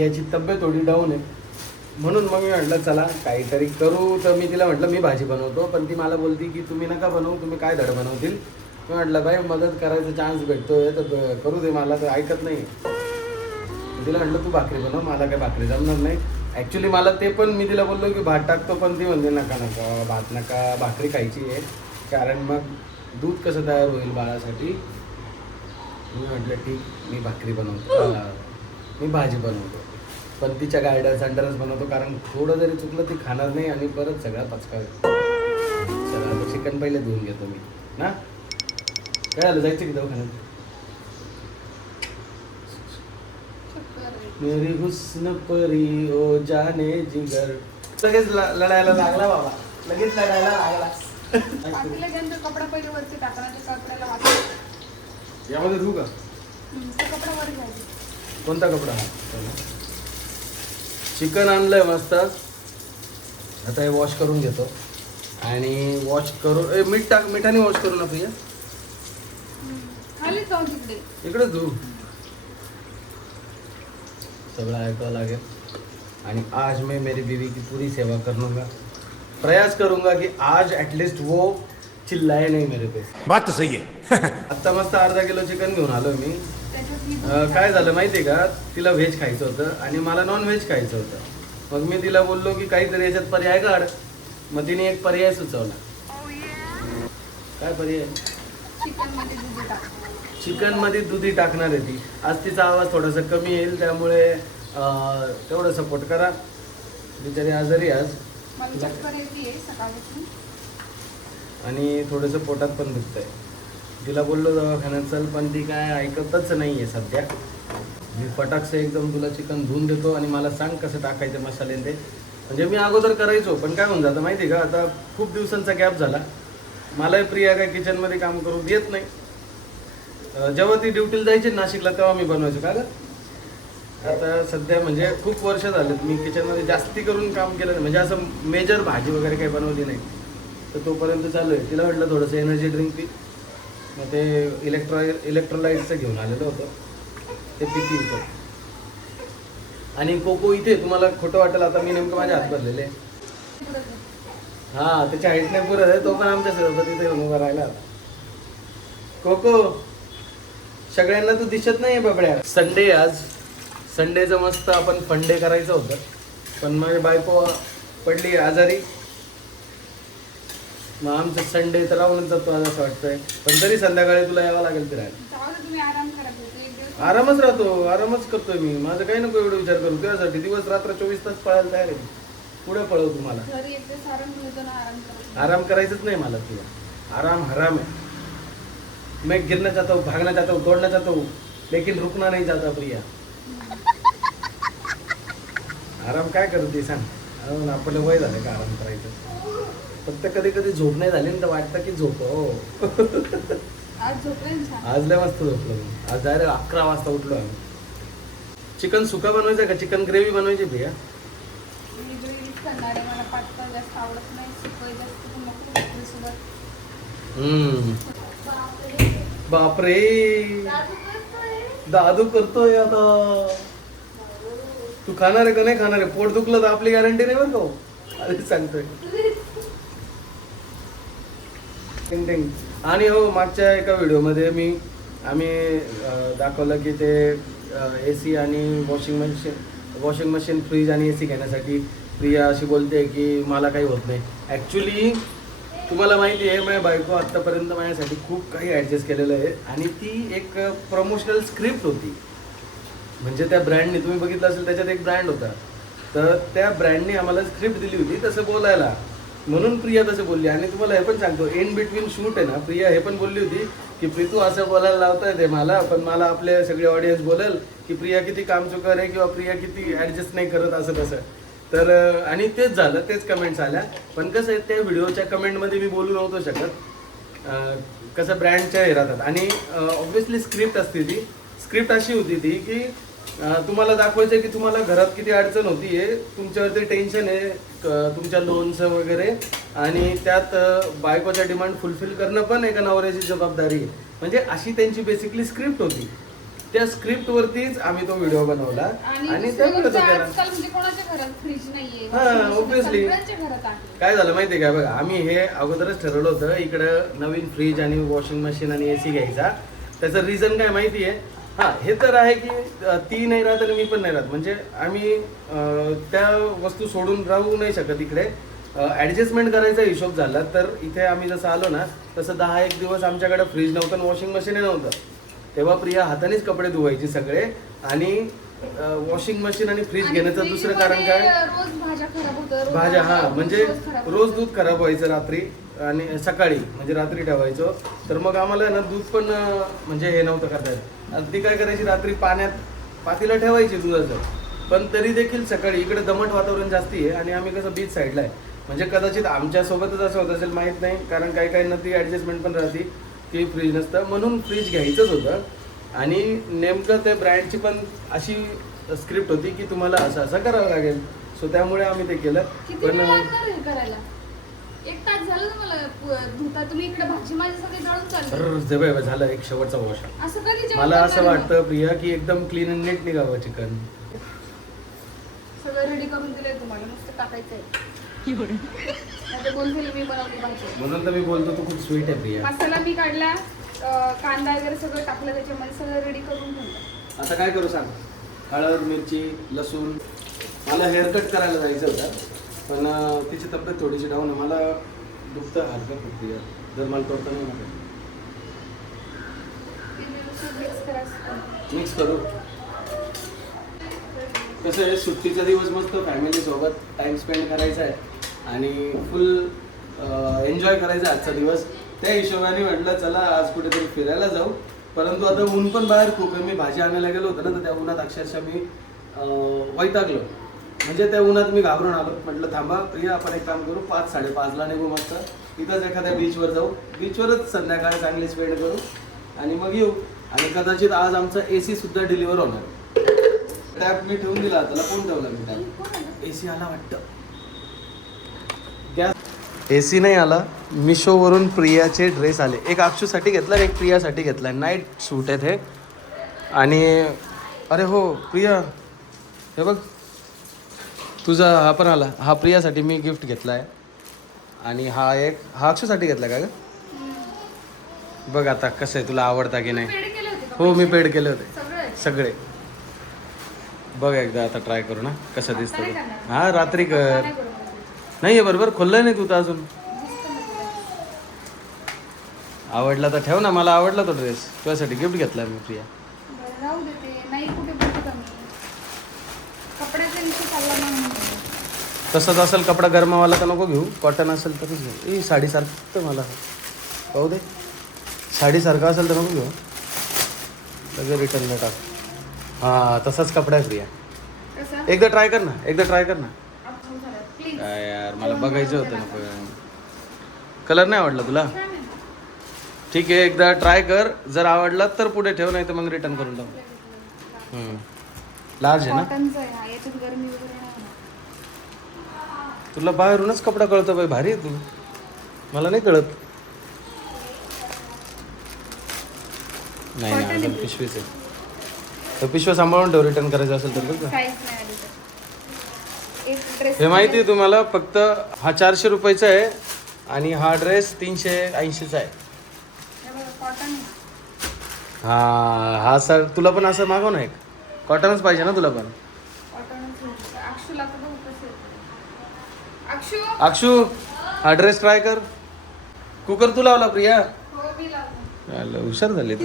याची तब्येत थोडी डाऊन आहे. म्हणून मग मी म्हटलं चला काहीतरी करू. तर मी तिला म्हटलं मी भाजी बनवतो. पण ती मला बोलती की तुम्ही नका बनवू तुम्ही काय धड बनवतील? मी म्हटलं बाई मदत करायचा चान्स भेटतोय तर करू दे मला तर ऐकत नाही. तिला म्हटलं तू भाकरी बनव मला काय भाकरी जमणार नाही. ॲक्च्युली मला ते पण मी तिला बोललो की भात टाकतो पण ती म्हणजे नका नका भात नका भाकरी खायची आहे. कारण मग दूध कसं तयार होईल बाळासाठी? मी म्हटलं ठीक मी भाकरी बनवतो मी भाजी बनवतो. पण तिच्या गायडन्स अंडरच बनवतो कारण थोडं जरी चुकलं ती खाणार नाही आणि परत सगळा पचका सगळं चिकन पहिले धुवून घेतो मी. ना? काय झालं जायचं की दवाखान्यात? मेरी हुस्न परी ओ जाने जिगर. लगेच लढायला लागला बाबा. लगेच लढायला लागला. कपडा पहिले वरती टाकला कपड्याला यामध्ये धू का? कपडा वर कोणता कपडा? हा चिकन आणलंय मस्त. आता हे वॉश करून घेतो. आणि वॉश करून ए, मीठ टाक मिठाने वॉश करू ना प्रिया खाली जाऊ तिकडे. इकडे धू सगळं ऐकावं लागेल. आणि आज मैं मेरी बीवी की पूरी सेवा करूंगा. प्रयास करूंगा कि आज एटलीस्ट वो चिल्लाए नहीं मेरे पे. बात तो सही है। आत्ता मस्त अर्धा किलो चिकन घेऊन आलो मी. अं, काय झालं माहिती आहे का? तिला व्हेज खायचं होतं आणि मला नॉन व्हेज खायचं होतं. मग मी तिला बोललो की काहीतरी याच्यात पर्याय काढ. मग तिने एक पर्याय सुचवला. काय पर्याय? चिकनमध्ये दूध टाक चिकनमध्ये दुधी टाकणार आहे ती. आज तिचा आवाज थोडासा कमी येईल त्यामुळे अं, तेवढं सपोर्ट करा. बिचारी आजारी आहे आज. मला चक्कर येते सकाळपासून. आणि थोडंसं पोटात पण दुखतंय. तिला बोललो दवाखान्यात चल पण ती काय ऐकतच नाही आहे सध्या. मी फटाकसे एकदम तुला चिकन धुवून देतो आणि मला सांग कसं टाकायचे मसाले ते. म्हणजे मी अगोदर करायचो पण काय होऊन जातं माहिती आहे का? आता खूप दिवसांचा गॅप झाला. मलाही प्रिया काय किचनमध्ये काम करू देत नाही. जेव्हा ती ड्युटीला जायची नाशिकला तेव्हा मी बनवायचो. का आता सध्या म्हणजे खूप वर्ष झालेत मी किचनमध्ये जास्ती करून काम केलं नाही. म्हणजे असं मेजर भाजी वगैरे काही बनवली नाही. तर तोपर्यंत चालू आहे. तिला म्हटलं थोडंसं एनर्जी ड्रिंक पी. मग ते इलेक्ट्रो इलेक्ट्रोलाइटचं घेऊन आलेलं होतं. ते पिती होतं. आणि कोको इथे तुम्हाला खोटं वाटेल आता मी नेमकं माझ्या हात भरलेले. हा त्याच्या हाईटने पुरत आहे तो पण आमच्यासोबत तिथे येऊन उभा राहिला. कोको सगळ्यांना तू दिसत नाही बाबड्या. संडे आज संडेचं मस्त आपण फंडे करायचं होतं. पण माझी बायको पडली आजारी. मग आमचं संडे तर राहूनच जातो आज असं वाटतंय. पण तरी संध्याकाळी तुला यावं लागेल फिरायला. तुम्ही आराम करा फक्त. एक दिवस आरामच राहतो आरामच करतोय मी. माझं काही नको एवढं विचार करू. त्यासाठी दिवस रात्र चोवीस तास पळायला तयार आहे पुढे पळव तुम्हाला. घरी एक दिवस आराम मिळतो ना आराम करा. आराम करायचंच नाही मला तुला. आराम हराम है मैं गिरना चाहता हूँ भागना चाहता हूँ दौड़ना चाहता हूँ लेकिन रुकना नहीं चाहता प्रिया. आराम काय करते सांग. अहो, आपलं वय झालं का आराम करायचं? फक्त कधी कधी झोप नाही झाली ना तर वाटतं की झोप हो. आज झोपले आज लय वाजता झोपलो मी आज डायरेक्ट अकरा वाजता उठलो आम्ही. चिकन सुका बनवायचं का? चिकन ग्रेव्ही बनवायची भैया? बापरे. दादू करतोय. आता. तू खाणार आहे का नाही खाणार आहे? पोट दुखलं तर आपली गॅरंटी नाही बरं का हो. आधीच सांगतोय. टिंग टिंग आणि हो मागच्या एका व्हिडिओमध्ये मी आम्ही दाखवलं की ते ए सी आणि washing machine washing machine fridge आणि ए सी घेण्यासाठी प्रिया अशी बोलते की मला काही होत नाही. ॲक्च्युली तुम्हाला माहिती आहे माझ्या बायको आत्तापर्यंत माझ्यासाठी खूप काही ॲडजस्ट केलेलं आहे आणि ती एक प्रमोशनल स्क्रिप्ट होती. म्हणजे त्या ब्रँडने तुम्ही बघितलं असेल त्याच्यात एक ब्रँड होता. तर त्या ब्रँडने आम्हाला स्क्रिप्ट दिली होती तसं बोलायला. म्हणून प्रिया तसं बोलली. आणि तुम्हाला हे पण सांगतो इन बिटवीन शूट आहे ना प्रिया हे पण बोलली होती की प्रीतू असं बोलायला लावताय ते मला पण मला आपले सगळे ऑडियन्स बोलेल की प्रिया किती कामचुकार आहे किंवा प्रिया किती ॲडजस्ट नाही करत असं तसं. तर आणि तेच झालं तेच कमेंट्स आल्या. पण कसं आहे त्या व्हिडिओच्या कमेंटमध्ये मी बोलू नव्हतो शकत. कसं ब्रँडच्या हे राहतात. आणि ऑब्व्हियसली स्क्रिप्ट असते ती. स्क्रिप्ट अशी होती ती की तुम्हाला दाखवायचं की तुम्हाला घरात किती अडचण होती आहे. तुमच्यावरती टेन्शन आहे तुमच्या लोनचं वगैरे. आणि त्यात बायकोचा डिमांड फुलफिल करणं पण एका नवऱ्याची जबाबदारी आहे. म्हणजे अशी त्यांची बेसिकली स्क्रिप्ट होती. त्या स्क्रिप्ट वरतीच आम्ही तो व्हिडिओ बनवला. आणि आजकाल म्हणजे हा, घरात आहे. काय झालं माहितीये का? बघा आम्ही हे अगोदरच ठरवलं होतं इकडं नवीन फ्रीज आणि वॉशिंग मशीन आणि एसी घ्यायचा. त्याचं रिझन काय माहितीये? हा हे तर आहे की अं, ती नाही राहत आणि मी पण नाही राहत. म्हणजे आम्ही अं, त्या वस्तू सोडून राहू नाही शकत इकडे. ॲडजस्टमेंट करायचा हिशोब झाला तर इथे आम्ही जसं आलो ना तसं दहा एक दिवस आमच्याकडे फ्रीज नव्हतं आणि वॉशिंग मशीनही नव्हतं. तेव्हा प्रिया हातानेच कपडे धुवायचे सगळे आणि वॉशिंग मशीन आणि फ्रीज घेण्याचं दुसरं कारण काय? रोज भाज्या खराब होतं रोज भाज्या हा म्हणजे रोज. दूध खराब व्हायचं रात्री. आणि सकाळी म्हणजे रात्री ठेवायचो. तर मग आम्हाला ना दूध पण म्हणजे हे नव्हतं करता येत. आणि ती काय करायची रात्री पाण्यात पातीला ठेवायची दुधाचं. पण तरी देखील सकाळी इकडे दमट वातावरण जास्ती आहे आणि आम्ही कसं बीच साईडला आहे. म्हणजे कदाचित आमच्या सोबतच असं होत असेल माहीत नाही. कारण काही काहींना ती ॲडजस्टमेंट पण राहते की फ्रीज नसतं. म्हणून फ्रीज घ्यायचंच होतं. आणि नेमकं ते ब्रँडची पण अशी स्क्रिप्ट होती की तुम्हाला असं असं करावं लागेल. सो त्यामुळे आम्ही ते केलं. किती एक तास झालं ना मला धुता. तुम्ही इकडे भाजी माझी सगळी जळून चालली. बाई झालं एक शेवटचा वॉश. असं कधी जेवण मला असं करणार वाटतं प्रिया की एकदम क्लीन अँड नीट निघावं चिकन? सगळं रेडी करून दिलंय तुम्हाला. नुसतं टाकायचंय बोलतील मी बनवली भाजी. म्हणून तर मी बोलतो तू खूप स्वीट आहे प्रिया. मसाला मी काढला. अं, कांदा वगैरे सगळं टाकलं त्याच्यामध्ये सगळं रेडी करून ठेवलं. आता काय करू सांग? हळद मिरची लसूण. मला हेअरकट करायला जायचं होतं. पण तिची तब्येत थोडीशी डाऊन आहे. मला दुखतं हलकं खूप जर मला तोडता नाही मला मिक्स करू. कसं आहे सुट्टीचा दिवस मस्त फॅमिलीसोबत टाईम टाइम स्पेंड करायचा आहे. आणि फुल एन्जॉय करायचा आहे आजचा दिवस. त्या हिशोबाने म्हटलं चला आज कुठेतरी फिरायला जाऊ. परंतु आता ऊन पण बाहेर खूप आहे. मी भाजी आणायला गेलो होतो ना तर त्या उन्हात अक्षरशः मी वैतागलो. म्हणजे त्या उन्हात मी घाबरून आलो. म्हटलं थांबा प्रिया आपण एक काम करू. पाच साडेपाचला निघू मस्त. तिथंच एखाद्या बीचवर जाऊ. बीचवरच संध्याकाळी चांगली स्पेंड करू. आणि मग येऊ. आणि कदाचित आज आमचं ए सी सुद्धा डिलिव्हर होणार. टॅप मी ठेवून दिला. त्याला कोण ठेवला मी टॅप ए सी आला वाटतं. गॅस ए सी नाही आला. मिशोवरून प्रियाचे ड्रेस आले. एक अक्षूसाठी घेतला आणि एक प्रियासाठी घेतला. नाईट सूट आहे ते आणि अरे हो प्रिया. हे बघ. तुझा हा पण आला. हा प्रियासाठी मी गिफ्ट घेतला आहे आणि हा एक हा अक्षूसाठी घेतला का ग? बघ आता कसं आहे तुला आवडता की नाही? हो मी? पेड केले होते. सगळे? बघ एकदा आता ट्राय करू ना कसं दिसतं. हा रात्री कर. नाही आहे बरोबर खोललं नाही तू तर अजून. आवडला तर ठेव ना मला आवडला तो ड्रेस तुझ्यासाठी गिफ्ट घेतला मी प्रिया बरं, राहू दे ते नाही कुठे बघत आम्ही कपड्याचा विषय चालला म्हणून तसंच असेल कपडा गरमावाला तर नको घेऊ. कॉटन असेल तरीच घेऊ. ए साडीसारखं तर मला. पाहू दे. साडीसारखं असेल तर नको घेऊ. सगळं रिटर्न टाक. हां तसाच कपडा आहे प्रिया. कसं? एकदा ट्राय कर ना. एकदा ट्राय कर ना. काय यार मला बघायचं होतं ना कलर नाही आवडला तुला? ठीक आहे एकदा ट्राय कर. जर आवडला तर पुढे ठेव नाही तर मग रिटर्न करून टाक. लार्ज आहे ना कॉटनचं आहे हा याच्यात गरमी वगैरे नाही होणार. तुला बाहेरूनच कपडा कळतो बाई भारी आहे तू. मला नाही कळत. नाही नाही अजून पिशवीच आहे. तर पिशव्या सांभाळून ठेव रिटर्न करायचं असेल तर बघ ना. Size नाही आली तर. एक ड्रेस हे माहिती आहे. तुम्हाला फक्त हा चारशे रुपयाचा आहे आणि हा ड्रेस तीनशे ऐंशीचा आहे. कॉटन हा हा सर तुला पण असं मागव ना एक. कॉटनच पाहिजे ना तुला पण कॉटनच अक्षूला तर बघू कसं येतं. अक्षू? हा ड्रेस ट्राय कर. कुकर तू लावला प्रिया? हो याला हुशार झाली तू.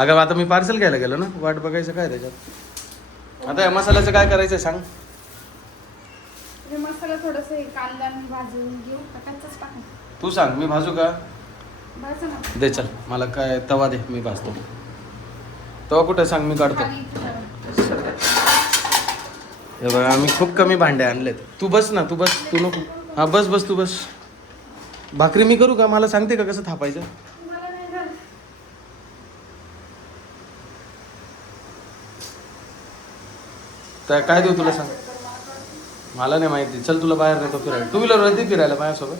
अगं आता मी पार्सल घ्यायला गेलो ना. वाट बघायचं काय त्याच्यात? आता या मसाल्याचं काय करायचं सांग. हे मसाला थोडस कांदा आणि भाजून घेऊ. का कच्चाच टाकू. तू सांग मी भाजू का? भाजू ना. दे चल. मला काय तवा दे मी भाजतो. तवा कुठे सांग मी काढतो. खाली इथे ठेवा. हे बघा आम्ही खूप कमी भांडे आणलेत. तू बस ना तू बस तू नको. हा बस बस तू बस. भाकरी मी करू का? मला सांगते का कसं थापायचं? तर काय देऊ तुला सांग? मला नाही माहिती. चल तुला बाहेर नेतो फिरायला. टू व्हीलर वरती फिरायला माझ्यासोबत.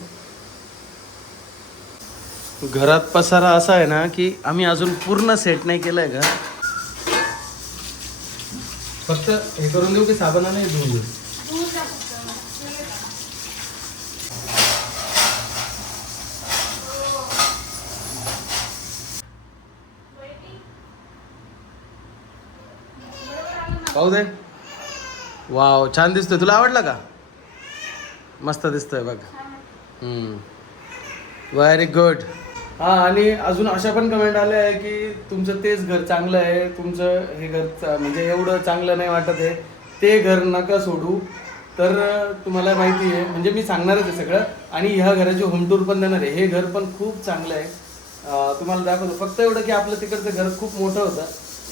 घरात पसारा असा आहे ना की आम्ही अजून पूर्ण सेट नाही केलंय का फक्त हे करून देऊ की साबणाने धुवून देऊ? पाहू दे. वाव, छान दिसतोय. तुला आवडला का? मस्त दिसतोय बघ. व्हेरी गुड हा आणि अजून अशा पण कमेंट आल्या आहे की तुमचं तेच घर चांगलं आहे तुमचं हे घर चा- म्हणजे एवढं चांगलं नाही वाटत आहे. ते घर नका सोडू. तर तुम्हाला माहिती आहे म्हणजे मी सांगणारच आहे सगळं. आणि ह्या घराची होम टूर पण देणार आहे. हे घर पण खूप चांगलं आहे. तुम्हाला दाखवतो. फक्त एवढं की आपलं तिकडचं घर खूप मोठं होतं.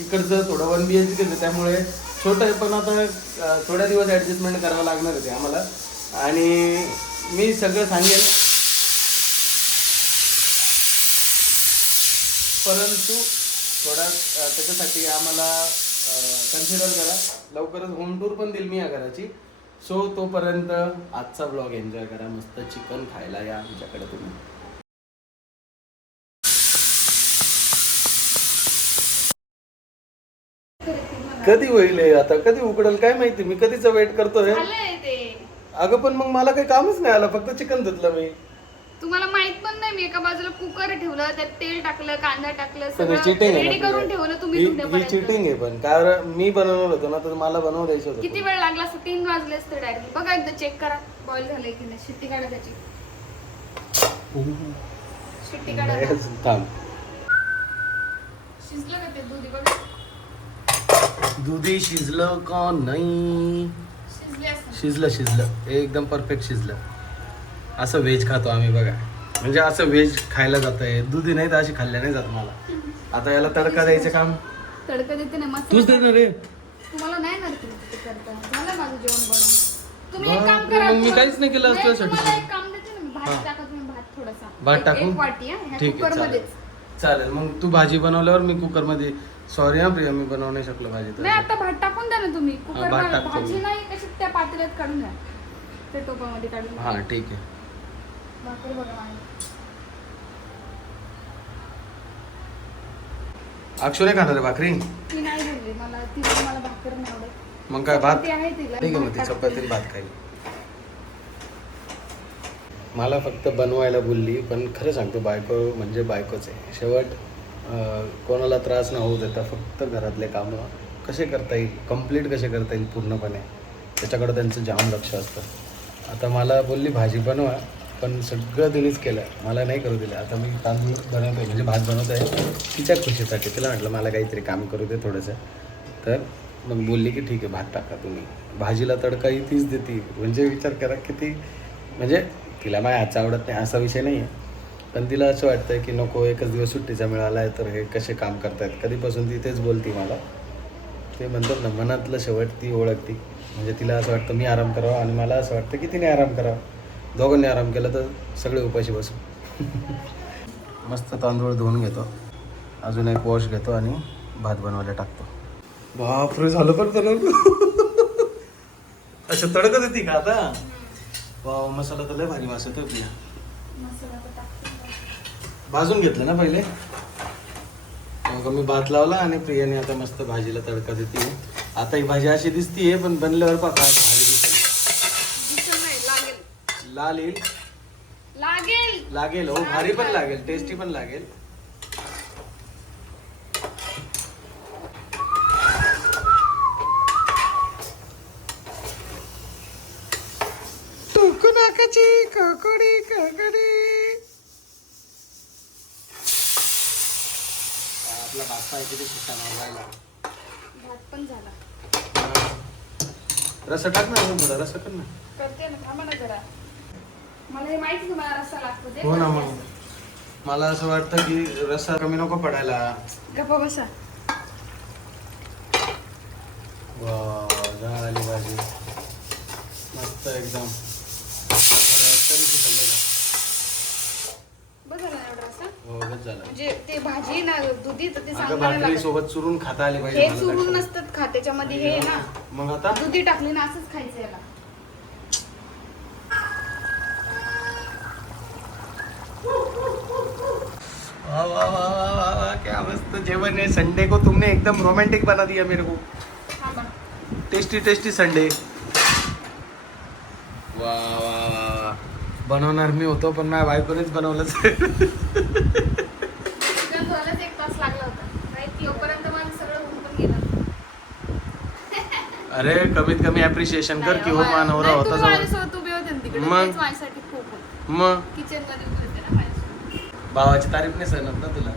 इकडचं थोडं वन बी एच के त्यामुळे छोटं आहे पण आता थोड्या दिवस ॲडजस्टमेंट करावं लागणार आहे ते आम्हाला. आणि मी सगळं सांगेल परंतु थोडा त्याच्यासाठी आम्हाला कन्सिडर करा. लवकरच होम टूर पण देईल मी या घराची. सो तोपर्यंत आजचा ब्लॉग एन्जॉय करा. मस्त चिकन खायला या आमच्याकडे तुम्ही. कधी होईल हे आता? कधी उकडल काय माहिती? मी कधीच वेट करतोय? अगं पण मग मला काही कामच नाही आलं. फक्त चिकन धुतलं मी. तुम्हाला माहीत पण नाही मी एका बाजूला कुकर ठेवलं त्यात तेल टाकलं कांदा टाकलं सगळं चिटिंग रेडी करून. ठेवलं तुम्ही ही- चिटिंग आहे पण. कारण मी बनवलं होतं ना तर मला बनवू द्यायचं होतं किती वेळ लागला असं? तीन वाजले असते डायरेक्ट. बघा एकदा चेक करा. बॉईल झालंय की नाही? शिट्टी काढा त्याची. शिट्टी काढा नाही, थांब. शिजलं का ते दुधी बघा दुधी शिजलं का नाही? शिजले असं शिजलं शिजलं. एकदम परफेक्ट शिजलं. असं व्हेज खातो आम्ही बघा. म्हणजे असं व्हेज खायला जात आहे दुधी नाही तर अशी खाल्ल्या नाही जात मला. आता याला तडका द्यायचं काम? तडका देते ना मस्त तूच दे ना रे तुम्हाला नाही ना तुम्ही ते करता झालं माझं जेवण बनवून. तुम्ही एक बापरे, काम करा मग मी काहीच नाही केलं नाही, तुझ्यासाठी. तुम्हाला एक काम देते ना मी. हा. भात टाका तुम्ही भात थोडासा. भात एक- टाकू? एक वाटी हा ह्या ठीक आहे कुकरमध्येच. चालेल. चालेल मग तू भाजी बनवल्यावर मी कुकरमध्ये सॉरी हा प्रिया मी बनवू नाही शकलो भाजी तर. नाही आता भात टाकून द्या ना तुम्ही. कुकर भात टाकतो भाजी मी. नाही कशी त्या पातेल्यात काढून द्या त्या टोपामध्ये काढून हा ठीक आहे. भाकरी बघा माझी. अक्षू नाही खाणार आहे भाकरी? ती नाही बोलली मला ती मला भाकर नाही आवडत. मग काय भात? आहे तिला. ठीक आहे मग ती भात चपाती टाकते. भात खाईल. मला फक्त बनवायला बोलली पण खरं सांगतो बायको म्हणजे बायकोच आहे. शेवट अं, कोणाला त्रास न होऊ देता फक्त घरातले कामं कसे करता येईल कंप्लीट कसे करता येईल पूर्णपणे त्याच्याकडं त्यांचं जाम लक्ष असतं. आता मला बोलली भाजी बनवा. पण सगळं तिनेच केलं. मला नाही करू दिलं. आता मी तांदूळ बनवतोय म्हणजे भात बनवत आहे तिच्या खुशीसाठी. तिला म्हटलं मला काहीतरी काम करू दे थोडंसं. तर मग बोलली की ठीक आहे भात टाका तुम्ही. भाजीला तडकाही तीच देते. म्हणजे विचार करा की ती म्हणजे तिला माझ्या हातचा आवडत नाही असा विषय नाही आहे पण तिला असं वाटतं की नको एकच दिवस सुट्टीचा मिळाला आहे तर हे कसे काम करतायत? कधीपासून ती तेच बोलती मला. ते म्हणतात ना मनातलं शेवट ती ओळखती. म्हणजे तिला असं वाटतं मी आराम करावा आणि मला असं वाटतं की तिने आराम करावा. दोघांनी आराम केला तर सगळे उपाशी बसू. मस्त तांदूळ धुवून घेतो. अजून एक वॉश घेतो आणि भात बनवायला टाकतो. बापरे झालं पण बनवलं अच्छा तडका देते का आता? वाव मसाला तर लय भारी वास टाकते. भाजून घेतलं ना पहिले? मग मी भात लावला आणि प्रियाने आता मस्त भाजीला तडका देते. आता ही भाजी अशी दिसतीये पण बनल्यावर पहा काय भारी दिसते दिसेल नाही लागेल लाल येईल लागेल. लागेल हो भारी पण लागेल टेस्टी पण लागेल. टोकू नाकाची काकडी काकडी. आपला बाप्पा आहे किती सुट्टा मारवायला भात पण झाला. रसा टाक ना अजून थोडा रसा कर ना. करते ना थांबा ना जरा. मला हे माहिती तुम्हाला रस्सा लागतो ते हो ना मग. मला असं वाटतं की रसा कमी नको पडायला. गप्पा बसा. झाली भाजी. मस्त एकदम. तरी सुटेल तिला. बस झाला ना एवढा रस्सा. हो बस झालं. म्हणजे ते भाजी ना दुधी तर ते अगं सांगायला भाकरी लागत. सोबत चुरून खाता आली पाहिजे हे मला चुरून लक्षात. नसतात खा त्याच्यामध्ये हे ना मग आता? दुधी टाकली ना असंच खायचं याला. वाह, वाह, क्या मस्त जेवण है संडे को तुमने एकदम रोमांटिक बना दिया मेरे को। टेस्टी टेस्टी संडे वा वा बनवणार मी होतो पण माझ्या बायकोनेच नाही गेलं. अरे कमीत कमी अप्रिशिएशन कर की हो नाही, मानवरा नाही, होता मग? मग? किचनमध्ये तारीफ नाही सहन होत ना तुला?